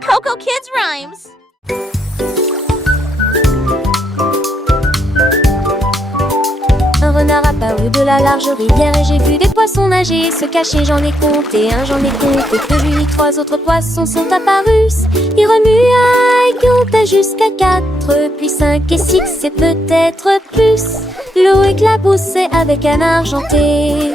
Coco Kids Rhymes. Un renard apparut de la large rivière et j'ai vu des poissons nager et se cacher. J'en ai compté un, j'en ai compté deux, puis 3 autres poissons sont apparus. Ils remuaient et comptaient jusqu'à 4, puis 5 et 6 et peut-être plus. L'eau éclaboussait avec un argenté.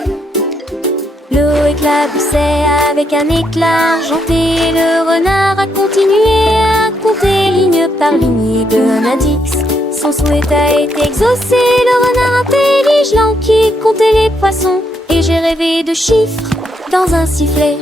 L'eau éclaboussait avec un éclat argenté. Le renard a continué à compter ligne par ligne et d'un indice. Son souhait a été exaucé. Le renard intelligent qui comptait les poissons. Et j'ai rêvé de chiffres dans un sifflet.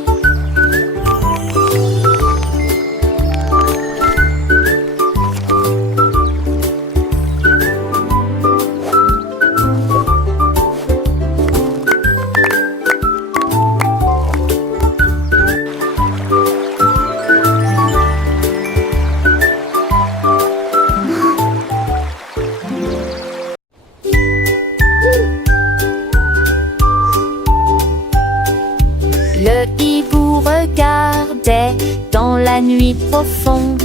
Le hibou regardait dans la nuit profonde.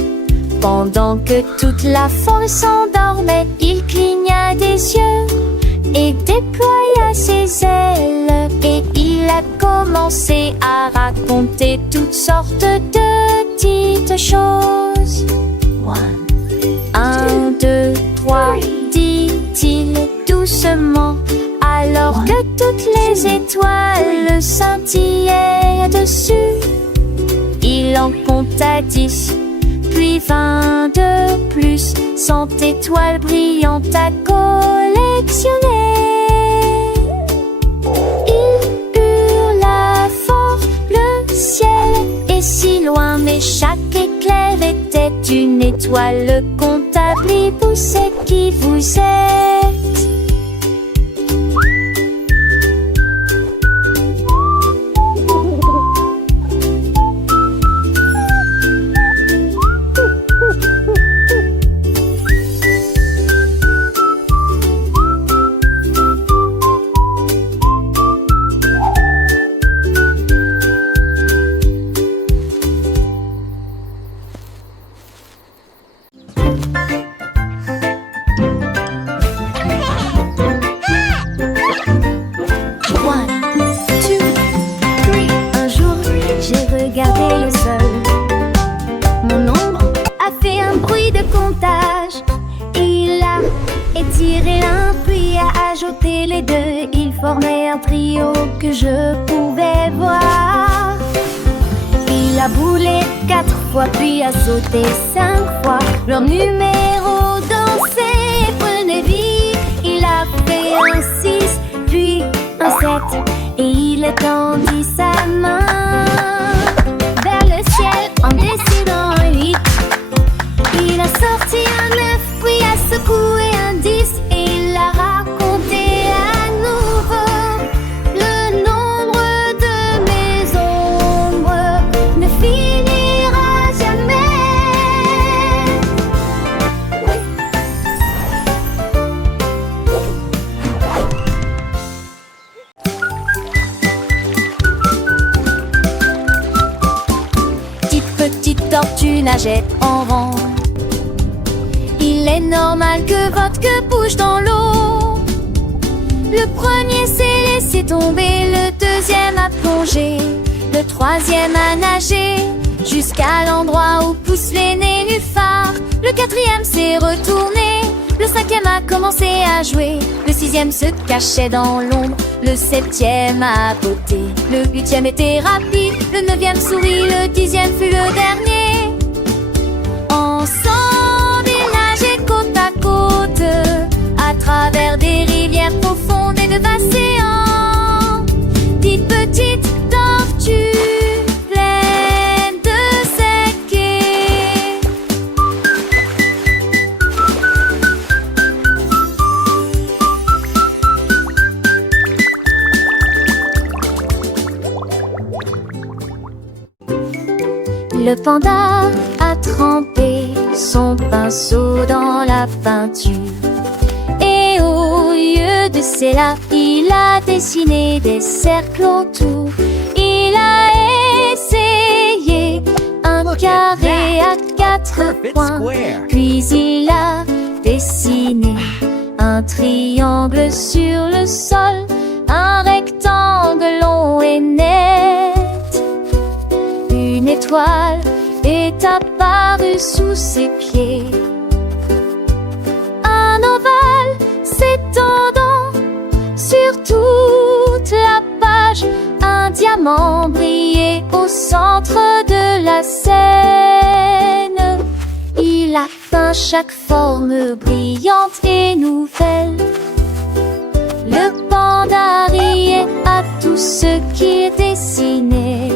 Pendant que toute la forêt s'endormait, il cligna des yeux et déploya ses ailes. Et il a commencé à raconter toutes sortes de petites choses. 1, 2, 3, dit-il doucement, alors que toutes les étoiles scintillaient dessus. Il en compta 10, puis 20 de plus, 100 étoiles brillantes à collectionner. Il hurla fort, le ciel est si loin, mais chaque éclair était une étoile comptable. Hibou, c'est qui vous êtes? Étiré l'un puis a ajouté les deux. Ils formaient un trio que je pouvais voir. Il a boulé 4 fois puis a sauté 5 fois. Leur numéro dansait et prenait vie. Il a fait un 6 puis un 7 et il étendit sa main vers le ciel en décidant un 8. Il a sorti un 9 puis a secoué un 10 et il a raconté à nouveau. Le nombre de mes ombres ne finira jamais. Petite tortue nageait en rang. Il est normal que votre queue bouge dans l'eau. Le premier s'est laissé tomber, le deuxième a plongé, le troisième a nagé jusqu'à l'endroit où poussent les nénuphars. Le quatrième s'est retourné, le cinquième a commencé à jouer, le sixième se cachait dans l'ombre, le septième a botté, le huitième était rapide, le neuvième sourit, le dixième fut le dernier. Ensemble ils nageaient côte à côte, à travers des rivières profondes et de océans. Dites petite tortue pleine de ses quais. Le panda a trempé son pinceau dans la peinture et au lieu de ces là, il a dessiné des cercles autour. Il a essayé un carré quatre Perfect coins. square. Puis il a dessiné un triangle sur le sol, un rectangle long et net. Une étoile est apparue sous ses pieds. Un ovale s'étendant sur toute la page, un diamant brillait au centre de la scène. Il a peint chaque forme brillante et nouvelle. Le panda riait à tout ce qu'il dessinait.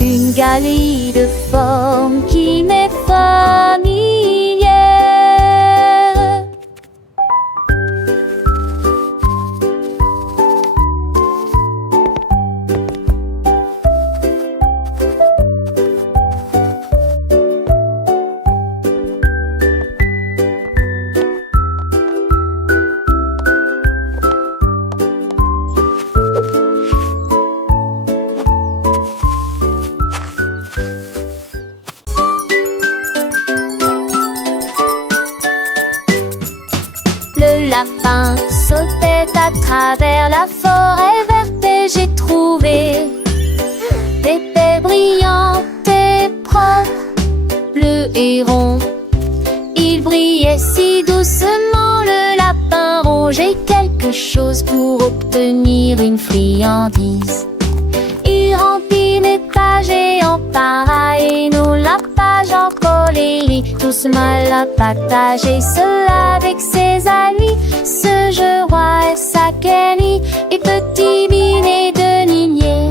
Une galerie de formes qui m'est familière. Le lapin sautait à travers la forêt verte et j'ai trouvé des baies brillantes et propres. Le héron, il brillait si doucement. Le lapin rongeait quelque chose pour obtenir une friandise. Il remplit les pages et en pareil, nous la page en colérique. Doucement la partager cela avec ses amis. Ce jeu roi et sa Kenny et petit minet de Ninier.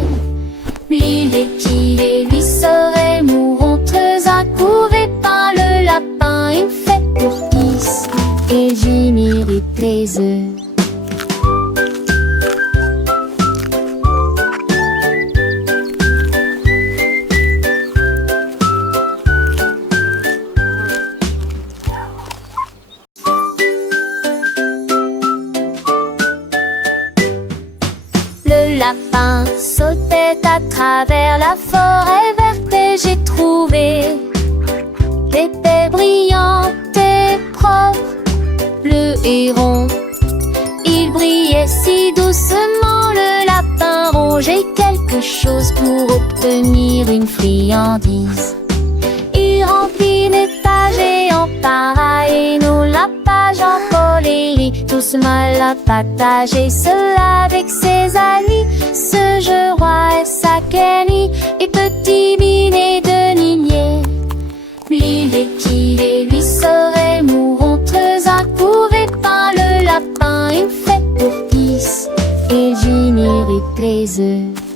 L'île et qui et lui seraient mourantes accourées par le lapin. Une fête pour Kiss et Ginny les œufs. Le lapin sautait à travers la forêt verte et j'ai trouvé des baies brillantes et propres. Le héron, il brillait si doucement. Le lapin rongeait quelque chose pour obtenir une friandise. Il remplit les pages et en pareil, nous la page en colérique. Doucement la partager cela avec ses amis. Ce jeu roi et sa Kenny et petit minet de Ninier. L'île et qui et lui seraient mourantes accourées par le lapin. Une fête pour Kiss et Ginny les œufs.